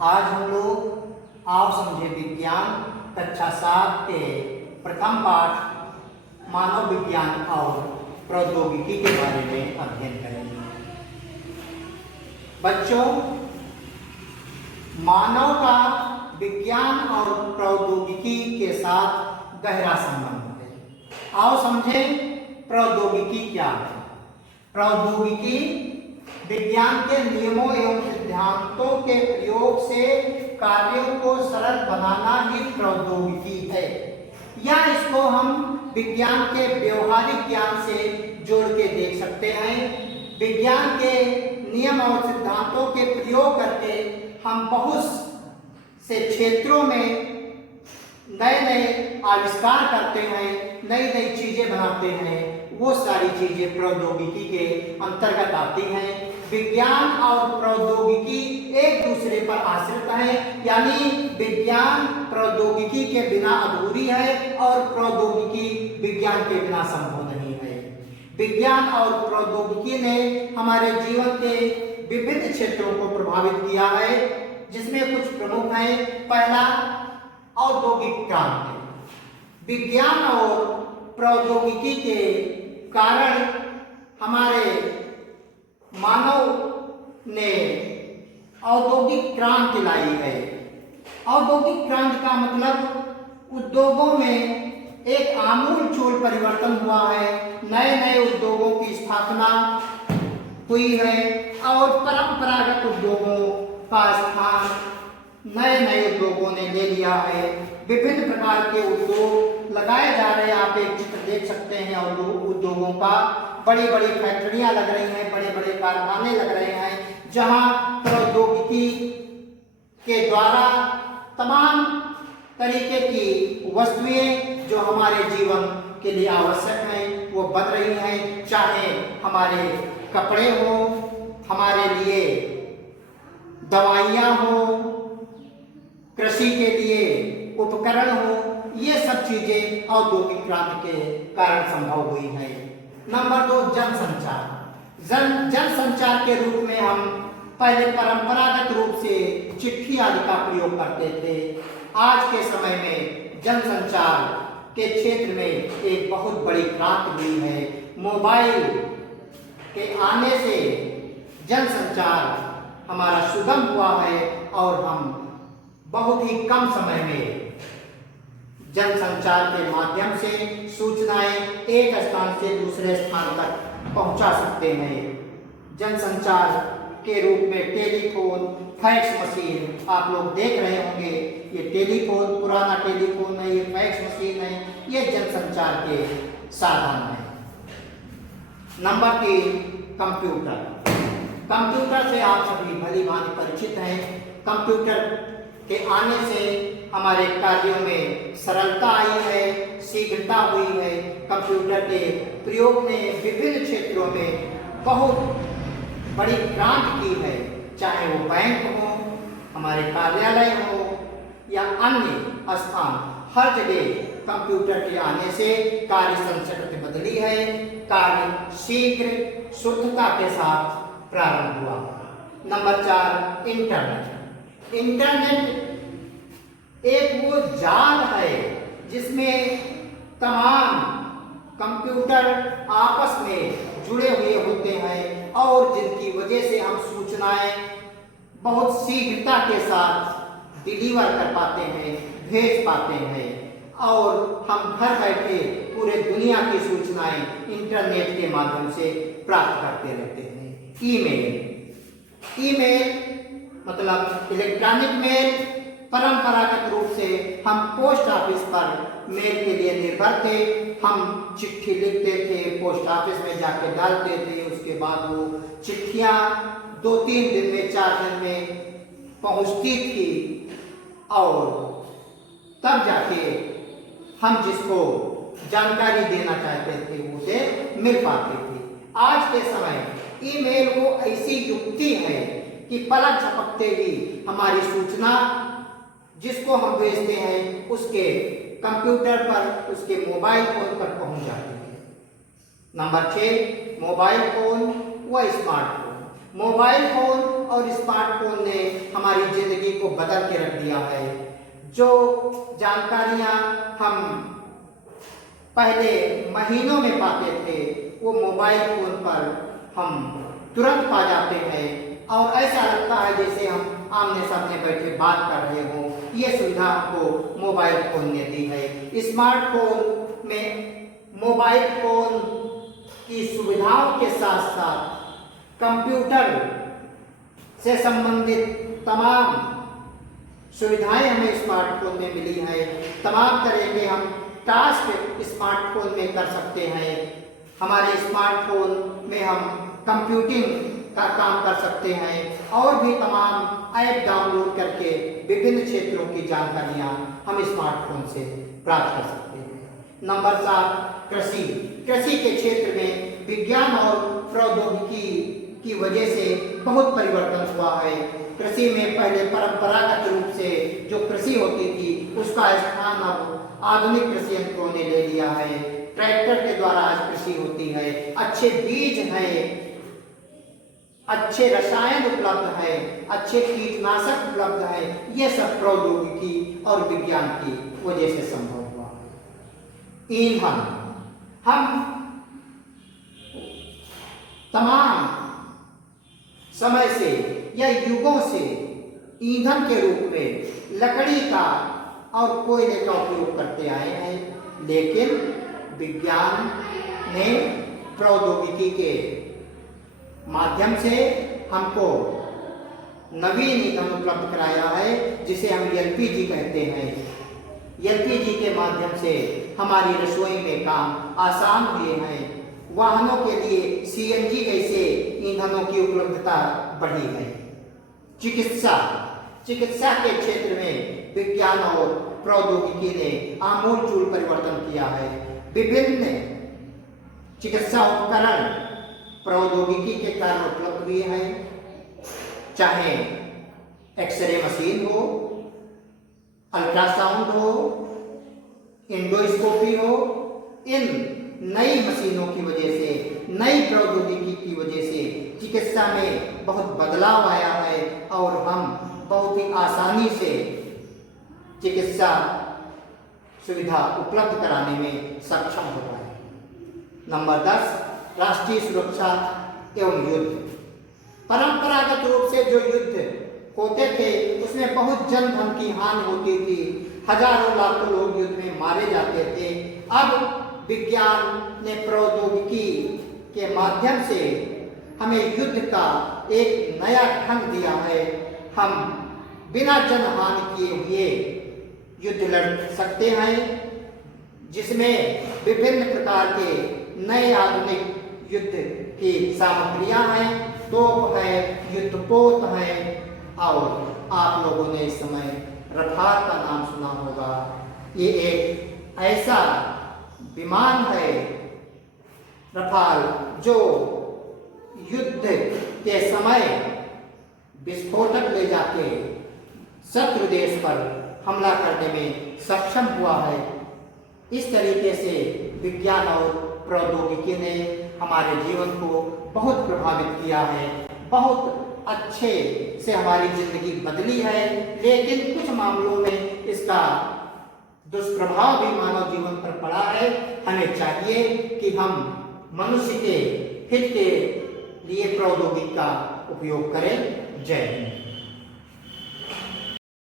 आज हम लोग आओ समझे विज्ञान कक्षा 7 के प्रथम पाठ मानव विज्ञान और प्रौद्योगिकी के बारे में अध्ययन करेंगे। बच्चों, मानव का विज्ञान और प्रौद्योगिकी के साथ गहरा संबंध है। आओ समझें प्रौद्योगिकी क्या है। प्रौद्योगिकी विज्ञान के नियमों एवं सिद्धांतों के प्रयोग से कार्यों को सरल बनाना ही प्रौद्योगिकी है, या इसको हम विज्ञान के व्यवहारिक ज्ञान से जोड़ के देख सकते हैं। विज्ञान के नियम और सिद्धांतों के प्रयोग करके हम बहुत से क्षेत्रों में नए नए आविष्कार करते हैं, नई नई चीजें बनाते हैं। वो सारी चीजें प्रौद्योगिकी के अंतर्गत आती हैं। विज्ञान और प्रौद्योगिकी एक दूसरे पर आश्रित है, यानी विज्ञान प्रौद्योगिकी के बिना अधूरी है और प्रौद्योगिकी विज्ञान के बिना संभव नहीं है। विज्ञान और प्रौद्योगिकी ने हमारे जीवन के विभिन्न क्षेत्रों को प्रभावित किया है, जिसमें कुछ प्रमुख हैं। पहला, औद्योगिक क्रांति। विज्ञान और प्रौद्योगिकी के कारण हमारे मानव ने औद्योगिक क्रांति लाई है। औद्योगिक क्रांति का मतलब उद्योगों में एक आमूल परिवर्तन हुआ है। नए नए उद्योगों की स्थापना हुई है और परंपरागत उद्योगों का स्थान नए नए उद्योगों ने ले लिया है। विभिन्न प्रकार के उद्योग लगाए जा रहे हैं। आप एक चित्र देख सकते हैं और उद्योगों का। बड़ी बड़ी फैक्ट्रियां लग रही हैं, बड़े बड़े कारखाने लग रहे हैं, जहां प्रौद्योगिकी के द्वारा तमाम तरीके की वस्तुएं जो हमारे जीवन के लिए आवश्यक हैं वो बन रही हैं। चाहे हमारे कपड़े हो, हमारे लिए दवाइयां हो, कृषि के लिए उपकरण हो, ये सब चीजें औद्योगिक क्रांति के कारण संभव हुई है। नंबर 2, जनसंचार। जनसंचार के रूप में हम पहले परंपरागत रूप से चिट्ठी आदि का प्रयोग करते थे। आज के समय में जनसंचार के क्षेत्र में एक बहुत बड़ी क्रांति हुई है। मोबाइल के आने से जनसंचार हमारा सुगम हुआ है और हम बहुत ही कम समय में जनसंचार के माध्यम से सूचनाएं एक स्थान से दूसरे स्थान तक पहुंचा सकते हैं। जनसंचार के रूप में टेलीफोन, फैक्स मशीन आप लोग देख रहे होंगे। ये टेलीफोन पुराना टेलीफोन है, ये फैक्स मशीन है, ये जनसंचार के साधन है। Number 3, computer. कंप्यूटर से आप सभी भली भांति परिचित हैं। कंप्यूटर के आने से हमारे कार्यों में सरलता आई है, शीघ्रता हुई है। कंप्यूटर के प्रयोग ने विभिन्न क्षेत्रों में बहुत बड़ी क्रांति की है। चाहे वो बैंक हो, हमारे कार्यालय हो या अन्य स्थान, हर जगह कंप्यूटर के आने से कार्य संस्कृति बदली है। कार्य शीघ्र शुद्धता के साथ प्रारंभ हुआ। Number 4, internet. इंटरनेट एक वो जाल है जिसमें तमाम कंप्यूटर आपस में जुड़े हुए होते हैं और जिनकी वजह से हम सूचनाएं बहुत शीघ्रता के साथ डिलीवर कर पाते हैं, भेज पाते हैं और हम घर बैठे पूरे दुनिया की सूचनाएं इंटरनेट के माध्यम से प्राप्त करते रहते हैं। ईमेल मतलब इलेक्ट्रॉनिक मेल। परंपरागत रूप से हम पोस्ट ऑफिस पर मेल के लिए निर्भर थे। हम चिट्ठी लिखते थे, पोस्ट ऑफिस में जाके डालते थे, उसके बाद वो चिट्ठियां 2-3 दिन में, 4 दिन में पहुंचती थी और तब जाके हम जिसको जानकारी देना चाहते थे उसे मिल पाते थे। आज के समय ईमेल वो ऐसी युक्ति है कि पलक झपकते ही हमारी सूचना जिसको हम भेजते हैं उसके कंप्यूटर पर, उसके मोबाइल फोन पर पहुंच जाती है। नंबर 6, मोबाइल फोन व स्मार्टफोन। मोबाइल फोन और स्मार्टफोन ने हमारी जिंदगी को बदल के रख दिया है। जो जानकारियां हम पहले महीनों में पाते थे वो मोबाइल फोन पर हम तुरंत पा जाते हैं और ऐसा लगता है जैसे हम आमने सामने बैठे बात कर रहे हों। ये सुविधा हमको मोबाइल फोन ने दी है। स्मार्टफोन में मोबाइल फोन की सुविधाओं के साथ साथ कंप्यूटर से संबंधित तमाम सुविधाएं हमें स्मार्टफोन में मिली है। तमाम तरह के हम टास्क स्मार्टफोन में कर सकते हैं। हमारे स्मार्टफोन में हम कंप्यूटिंग का काम कर सकते हैं और भी तमाम ऐप डाउनलोड करके विभिन्न क्षेत्रों की जानकारियां हम स्मार्टफोन से प्राप्त कर सकते हैं। नंबर 7, कृषि। कृषि के क्षेत्र में विज्ञान और प्रौद्योगिकी की वजह से बहुत परिवर्तन हुआ है। कृषि में पहले परंपरागत रूप से जो कृषि होती थी उसका स्थान अब आधुनिक कृषि यंत्रों ने ले लिया है। ट्रैक्टर के द्वारा आज कृषि होती है। अच्छे बीज हैं, अच्छे रसायन उपलब्ध है, अच्छे कीटनाशक उपलब्ध है। ये सब प्रौद्योगिकी और विज्ञान की वजह से संभव हुआ। ईंधन, हम तमाम समय से या युगों से ईंधन के रूप में लकड़ी का और कोयले का उपयोग करते आए हैं, लेकिन विज्ञान ने प्रौद्योगिकी के माध्यम से हमको नवीन ईंधन उपलब्ध कराया है जिसे हम एलपीजी कहते हैं। एलपीजी के माध्यम से हमारी रसोई में काम आसान हुए हैं। वाहनों के लिए सीएनजी जैसे ईंधनों की उपलब्धता बढ़ी है। चिकित्सा के क्षेत्र में विज्ञान और प्रौद्योगिकी ने आमूलचूल परिवर्तन किया है। विभिन्न चिकित्सा उपकरण प्रौद्योगिकी के कारण उपलब्ध हुए हैं, चाहे एक्सरे मशीन हो, अल्ट्रासाउंड हो, इंडोस्कोपी हो। इन नई मशीनों की वजह से, नई प्रौद्योगिकी की वजह से चिकित्सा में बहुत बदलाव आया है और हम बहुत ही आसानी से चिकित्सा सुविधा उपलब्ध कराने में सक्षम हो रहा है। नंबर 10, राष्ट्रीय सुरक्षा एवं युद्ध। परंपरागत रूप से जो युद्ध होते थे उसमें बहुत जन धन की हानि होती थी, हजारों लाखों लोग युद्ध में मारे जाते थे। अब विज्ञान ने प्रौद्योगिकी के माध्यम से हमें युद्ध का एक नया ढंग दिया है। हम बिना जन हानि किए हुए युद्ध लड़ सकते हैं, जिसमें विभिन्न प्रकार के नए आधुनिक युद्ध की सामग्रियां हैं, तोप है, युद्धपोत है। और आप लोगों ने इस समय रफाल का नाम सुना होगा। ये एक ऐसा विमान है रफाल जो युद्ध के समय विस्फोटक ले जाके शत्रु देश पर हमला करने में सक्षम हुआ है। इस तरीके से विज्ञान और प्रौद्योगिकी ने हमारे जीवन को बहुत प्रभावित किया है, बहुत अच्छे से हमारी जिंदगी बदली है। लेकिन कुछ मामलों में इसका दुष्प्रभाव भी मानव जीवन पर पड़ा है। हमें चाहिए कि हम मनुष्य के हित के लिए प्रौद्योगिकी का उपयोग करें। जय हिंद।